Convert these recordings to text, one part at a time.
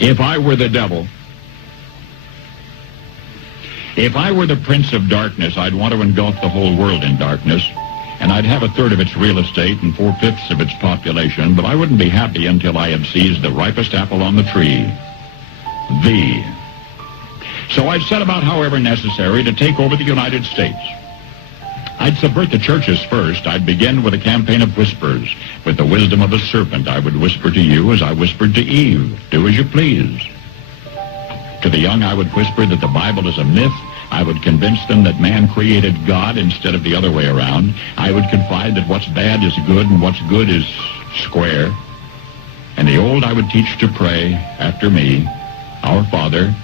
If I were the devil, if I were the prince of darkness, I'd want to engulf the whole world in darkness, and I'd have a third of its real estate and 4/5 of its population, but I wouldn't be happy until I had seized the ripest apple on the tree, thee. So I'd set about, however necessary, to take over the United States. I'd subvert the churches first. I'd begin with a campaign of whispers. With the wisdom of a serpent, I would whisper to you as I whispered to Eve, do as you please. To the young, I would whisper that the Bible is a myth. I would convince them that man created God instead of the other way around. I would confide that what's bad is good and what's good is square. And the old I would teach to pray after me, Our Father,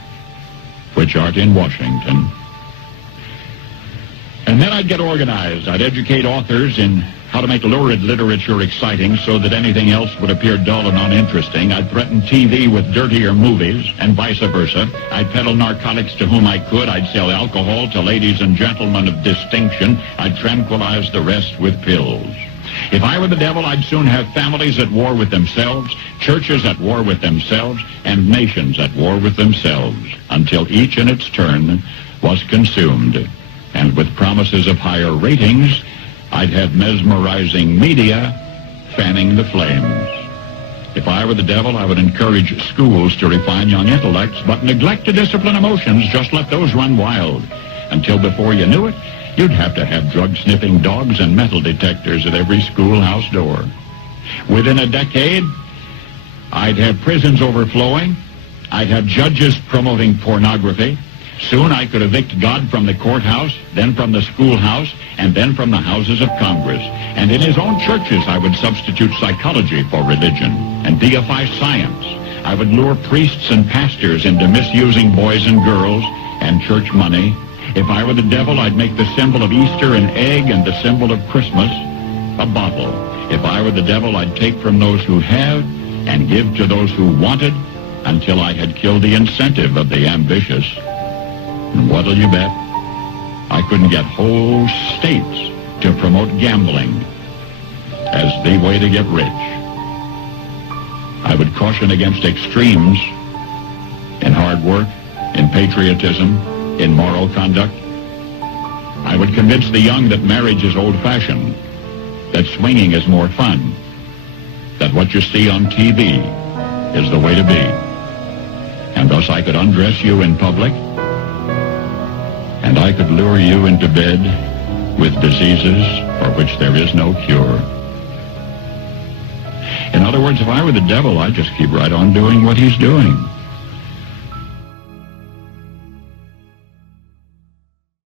which art in Washington. And then I'd get organized. I'd educate authors in how to make lurid literature exciting so that anything else would appear dull and uninteresting. I'd threaten TV with dirtier movies and vice versa. I'd peddle narcotics to whom I could. I'd sell alcohol to ladies and gentlemen of distinction. I'd tranquilize the rest with pills. If I were the devil, I'd soon have families at war with themselves, churches at war with themselves, and nations at war with themselves, until each in its turn was consumed. And with promises of higher ratings, I'd have mesmerizing media fanning the flames. If I were the devil, I would encourage schools to refine young intellects, but neglect to discipline emotions. Just let those run wild. Until before you knew it, you'd have to have drug-sniffing dogs and metal detectors at every schoolhouse door. Within a decade, I'd have prisons overflowing. I'd have judges promoting pornography. Soon I could evict God from the courthouse, then from the schoolhouse, and then from the houses of Congress. And in his own churches, I would substitute psychology for religion and deify science. I would lure priests and pastors into misusing boys and girls and church money. If I were the devil, I'd make the symbol of Easter an egg and the symbol of Christmas a bottle. If I were the devil, I'd take from those who have and give to those who wanted until I had killed the incentive of the ambitious. And what'll you bet? I couldn't get whole states to promote gambling as the way to get rich. I would caution against extremes in hard work, in patriotism, in moral conduct. I would convince the young that marriage is old-fashioned, that swinging is more fun, that what you see on TV is the way to be. And thus I could undress you in public, and I could lure you into bed with diseases for which there is no cure. In other words, if I were the devil, I'd just keep right on doing what he's doing.